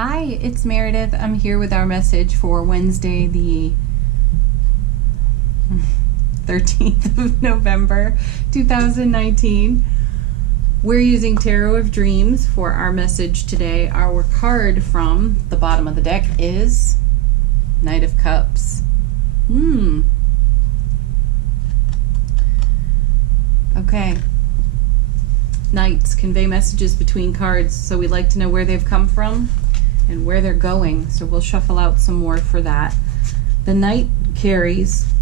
Hi, it's Meredith. I'm here with our message for Wednesday, the 13th of November, 2019. We're using Tarot of Dreams for our message today. Our card from the bottom of the deck is Knight of Cups. Okay. Knights convey messages between cards, so we'd like to know where they've come from and where they're going. So we'll shuffle out some more for that. The Knight carries,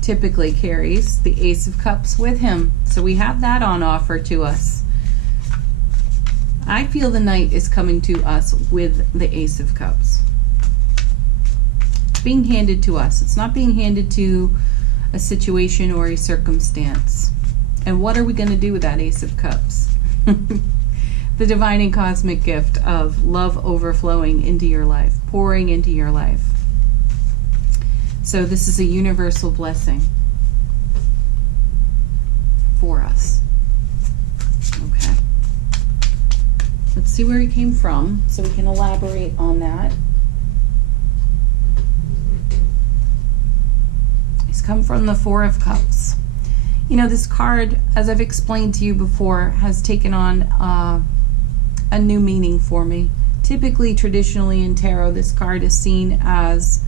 typically carries the Ace of Cups with him. So we have that on offer to us. I feel the Knight is coming to us with the Ace of Cups. It's being handed to us. It's not being handed to a situation or a circumstance. And what are we going to do with that Ace of Cups? The divine and cosmic gift of love overflowing into your life, pouring into your life. So this is a universal blessing for us. Okay. Let's see where he came from so we can elaborate on that. He's come from the Four of Cups. You know, this card, as I've explained to you before, has taken on a new meaning for me. Typically, traditionally in tarot, this card is seen as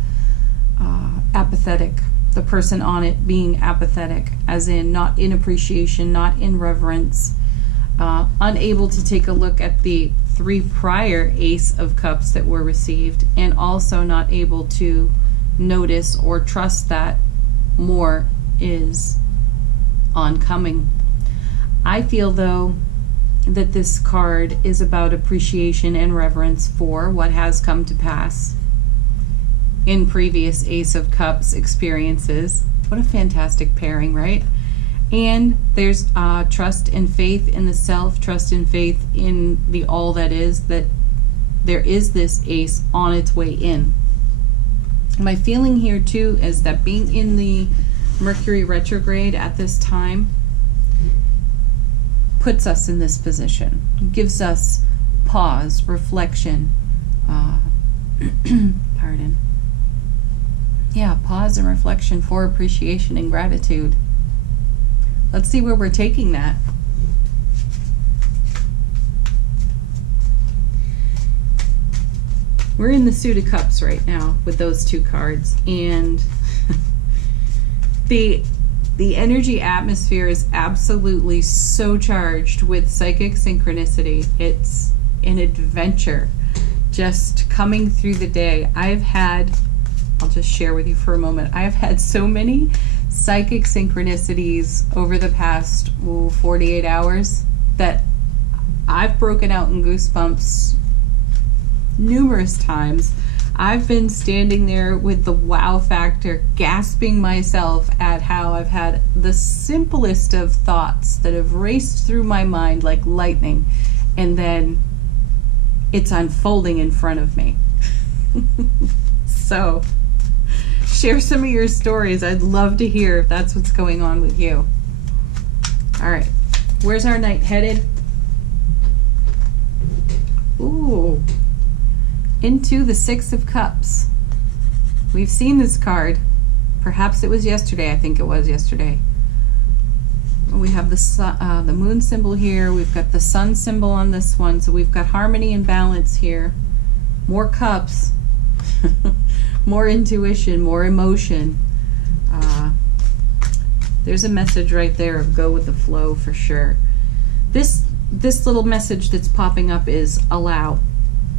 apathetic. The person on it being apathetic, as in not in appreciation, not in reverence, unable to take a look at the three prior Ace of Cups that were received, and also not able to notice or trust that more is oncoming. I feel, though, that this card is about appreciation and reverence for what has come to pass in previous Ace of Cups experiences. What a fantastic pairing, right? And there's trust and faith in the self, trust and faith in the all that is, that there is this Ace on its way in. My feeling here too is that being in the Mercury retrograde at this time puts us in this position, gives us pause, reflection, pause and reflection for appreciation and gratitude. Let's see where we're taking that. We're in the Suit of Cups right now with those two cards, and the energy atmosphere is absolutely so charged with psychic synchronicity. It's an adventure just coming through the day. I'll just share with you for a moment. I've had so many psychic synchronicities over the past 48 hours that I've broken out in goosebumps numerous times. I've been standing there with the wow factor, gasping myself at how I've had the simplest of thoughts that have raced through my mind like lightning, and then it's unfolding in front of me. So, share some of your stories. I'd love to hear if that's what's going on with you. All right, where's our Knight headed? Ooh. Into the Six of Cups. We've seen this card. Perhaps it was yesterday. I think it was yesterday. We have the moon symbol here. We've got the sun symbol on this one. So we've got harmony and balance here. More cups. More intuition, more emotion. There's a message right there of go with the flow for sure. This little message that's popping up is allow.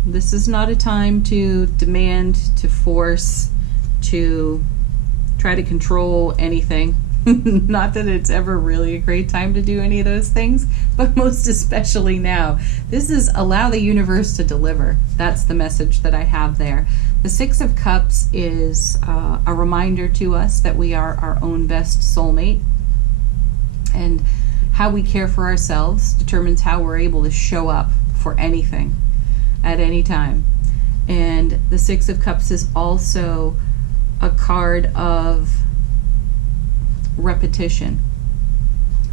This is not a time to demand, to force, to try to control anything. Not that it's ever really a great time to do any of those things, but most especially now. This is allow the universe to deliver. That's the message that I have there. The Six of Cups is a reminder to us that we are our own best soulmate, and how we care for ourselves determines how we're able to show up for anything at any time. And the Six of Cups is also a card of repetition.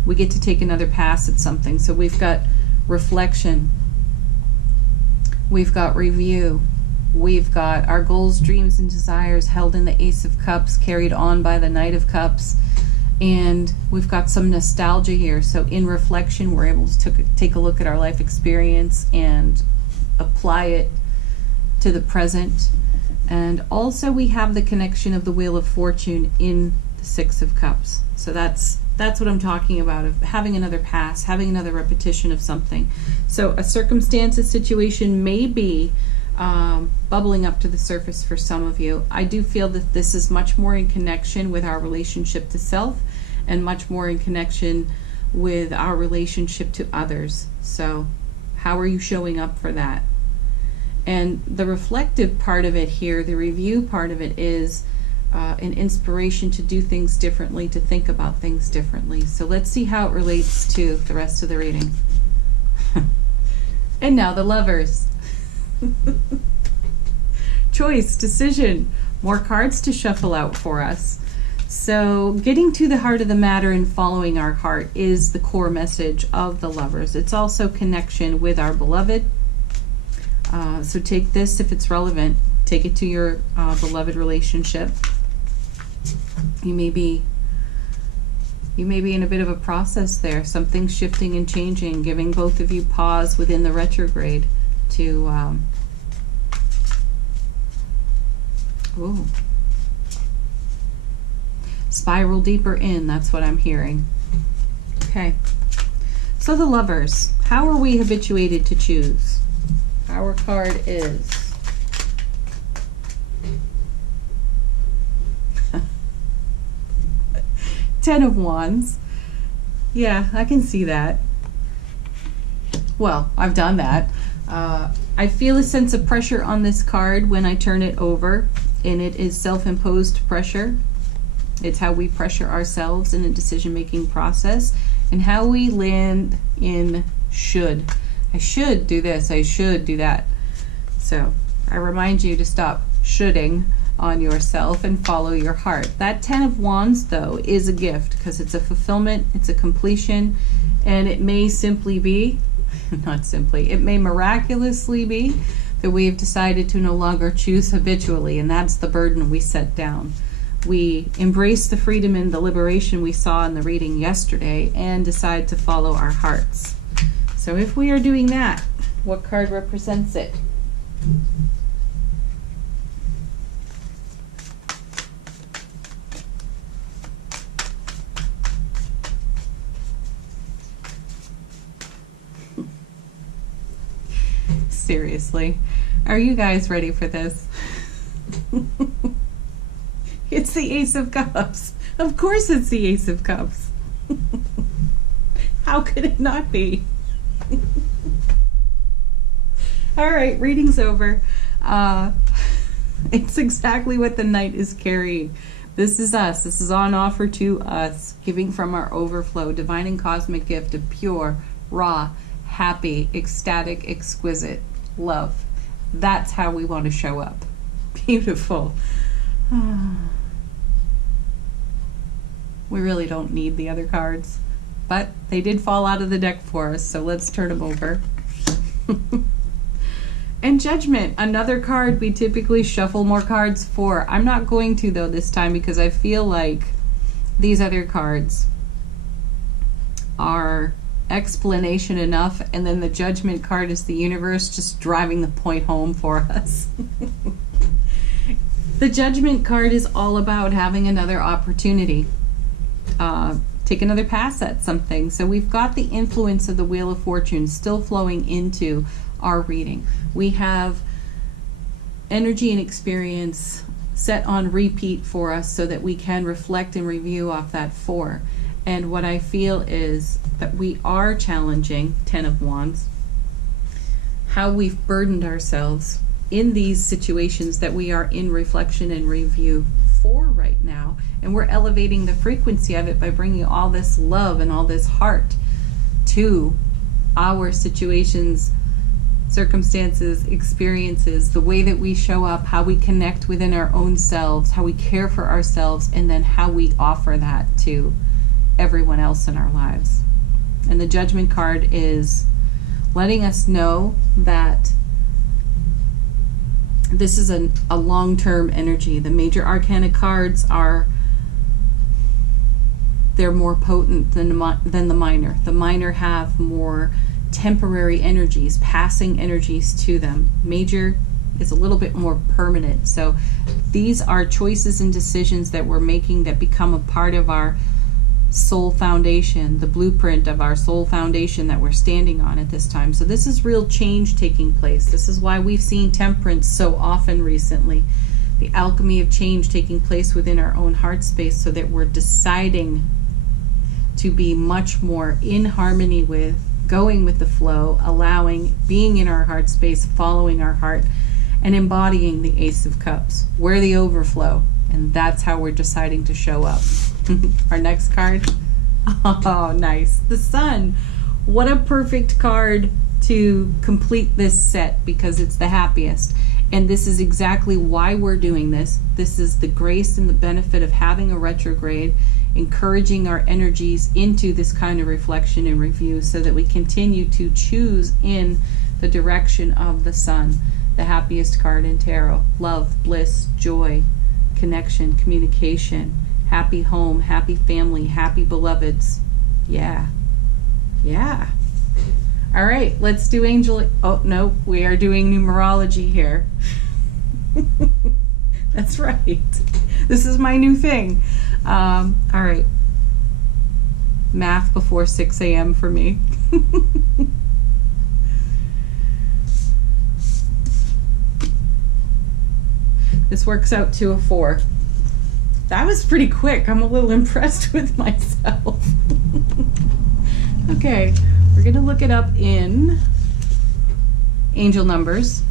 We get to take another pass at something. So we've got reflection, We've got review. We've got our goals, dreams, and desires held in the Ace of Cups, carried on by the Knight of Cups. And we've got some nostalgia here. So in reflection, we're able to take a look at our life experience and apply it to the present. And also we have the connection of the Wheel of Fortune in the Six of Cups. So that's what I'm talking about, of having another pass, having another repetition of something. So a circumstance, a situation may be bubbling up to the surface for some of you. I do feel that this is much more in connection with our relationship to self and much more in connection with our relationship to others. So how are you showing up for that? And the reflective part of it here, the review part of it, is an inspiration to do things differently, to think about things differently. So let's see how it relates to the rest of the reading. And now the Lovers. Choice, decision, more cards to shuffle out for us. So getting to the heart of the matter and following our heart is the core message of the Lovers. It's also connection with our beloved. So take this if it's relevant. Take it to your beloved relationship. You may be in a bit of a process there. Something's shifting and changing, giving both of you pause within the retrograde to spiral deeper in. That's what I'm hearing. Okay. So the Lovers. How are we habituated to choose? Our card is Ten of Wands. Yeah, I can see that. Well, I've done that. I feel a sense of pressure on this card when I turn it over, and it is self-imposed pressure. It's how we pressure ourselves in a decision-making process and how we land in should. I should do this, I should do that. So I remind you to stop shoulding on yourself and follow your heart. That Ten of Wands, though, is a gift because it's a fulfillment, it's a completion, and it may simply be, not simply, it may miraculously be that we have decided to no longer choose habitually, and that's the burden we set down. We embrace the freedom and the liberation we saw in the reading yesterday and decide to follow our hearts. So if we are doing that, what card represents it? Seriously, are you guys ready for this? It's the Ace of Cups. Of course it's the Ace of Cups. How could it not be? All right, reading's over. It's exactly what the Knight is carrying. This is us. This is on offer to us, giving from our overflow, divine and cosmic gift of pure, raw, happy, ecstatic, exquisite love. That's how we want to show up. Beautiful. We really don't need the other cards, but they did fall out of the deck for us, so let's turn them over. And Judgment, another card we typically shuffle more cards for. I'm not going to, though, this time, because I feel like these other cards are explanation enough, and then the Judgment card is the universe just driving the point home for us. The Judgment card is all about having another opportunity. Take another pass at something. So we've got the influence of the Wheel of Fortune still flowing into our reading. We have energy and experience set on repeat for us so that we can reflect and review off that 4. And what I feel is that we are challenging, Ten of Wands, how we've burdened ourselves in these situations that we are in reflection and review for right now. And we're elevating the frequency of it by bringing all this love and all this heart to our situations, circumstances, experiences, the way that we show up, how we connect within our own selves, how we care for ourselves, and then how we offer that to everyone else in our lives. And the Judgment card is letting us know that This is a long-term energy. The major arcana cards they're more potent than the minor. The minor have more temporary energies, passing energies to them. Major is a little bit more permanent. So these are choices and decisions that we're making that become a part of our soul foundation, the blueprint of our soul foundation that we're standing on at this time. So this is real change taking place. This is why we've seen temperance so often recently. The alchemy of change taking place within our own heart space, so that we're deciding to be much more in harmony with, going with the flow, allowing, being in our heart space, following our heart, and embodying the Ace of Cups. We're the overflow, and that's how we're deciding to show up. Our next card. Oh, nice. The Sun. What a perfect card to complete this set, because it's the happiest. And this is exactly why we're doing this. This is the grace and the benefit of having a retrograde, encouraging our energies into this kind of reflection and review, so that we continue to choose in the direction of the Sun, the happiest card in tarot. Love, bliss, joy, connection, communication, happy home, happy family, happy beloveds. Yeah. Yeah. All right, let's do angel. Oh, no, we are doing numerology here. That's right. This is my new thing. All right. Math before 6 a.m. for me. This works out to a 4. That was pretty quick. I'm a little impressed with myself. Okay, we're going to look it up in angel numbers.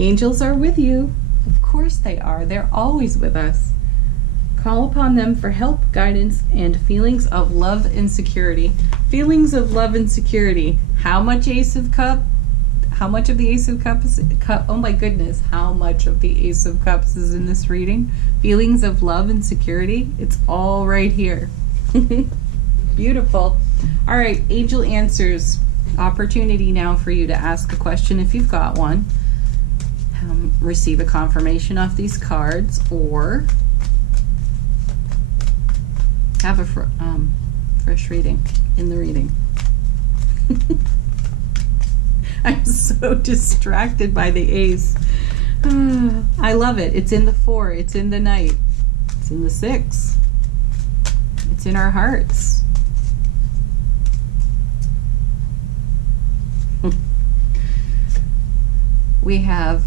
Angels are with you. Of course they are. They're always with us. Call upon them for help, guidance, and feelings of love and security. Feelings of love and security. How much Ace of Cups? How much of the Ace of Cups? Oh my goodness, how much of the Ace of Cups is in this reading? Feelings of love and security. It's all right here. Beautiful. All right, angel answers. Opportunity now for you to ask a question if you've got one. Receive a confirmation off these cards, or have a fresh reading in the reading. I'm so distracted by the Ace. I love it. It's in the 4. It's in the Knight. It's in the 6. It's in our hearts. We have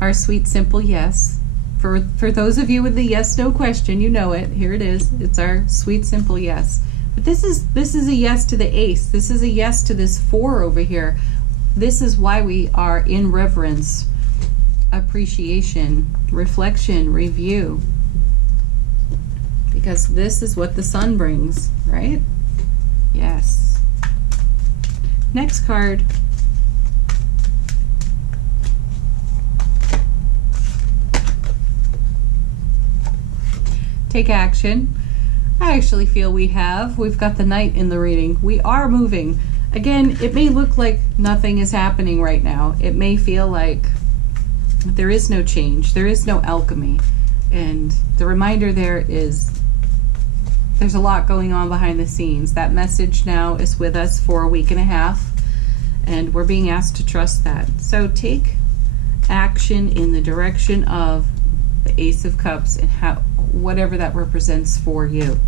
our sweet, simple yes. For those of you with the yes/no question, you know it. Here it is. It's our sweet, simple yes. But this is a yes to the Ace. This is a yes to this 4 over here. This is why we are in reverence, appreciation, reflection, review. Because this is what the Sun brings, right? Yes. Next card. Take action. I actually feel we've got the Knight in the reading. We are moving. Again, it may look like nothing is happening right now. It may feel like there is no change. There is no alchemy. And the reminder there is there's a lot going on behind the scenes. That message now is with us for a week and a half, and we're being asked to trust that. So take action in the direction of the Ace of Cups and whatever that represents for you.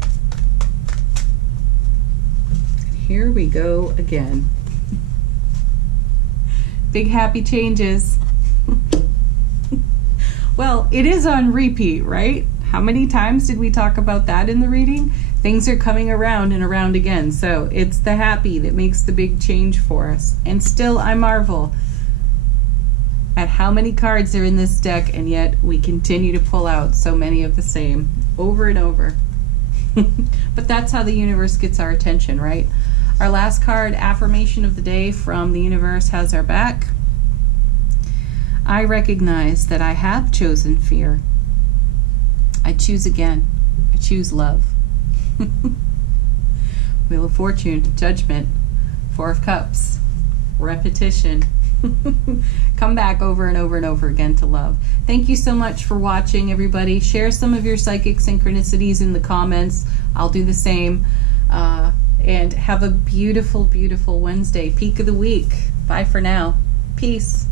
Here we go again. Big happy changes. Well, it is on repeat, right? How many times did we talk about that in the reading? Things are coming around and around again. So it's the happy that makes the big change for us. And still, I marvel at how many cards are in this deck, and yet we continue to pull out so many of the same over and over. But that's how the universe gets our attention, right? Our last card, affirmation of the day from the universe, has our back. I recognize that I have chosen fear. I choose again. I choose love. Wheel of Fortune, Judgment, 4 of Cups. repetition. Come back over and over and over again to love. Thank you so much for watching, everybody. Share some of your psychic synchronicities in the comments. I'll do the same. And have a beautiful, beautiful Wednesday, peak of the week. Bye for now. Peace.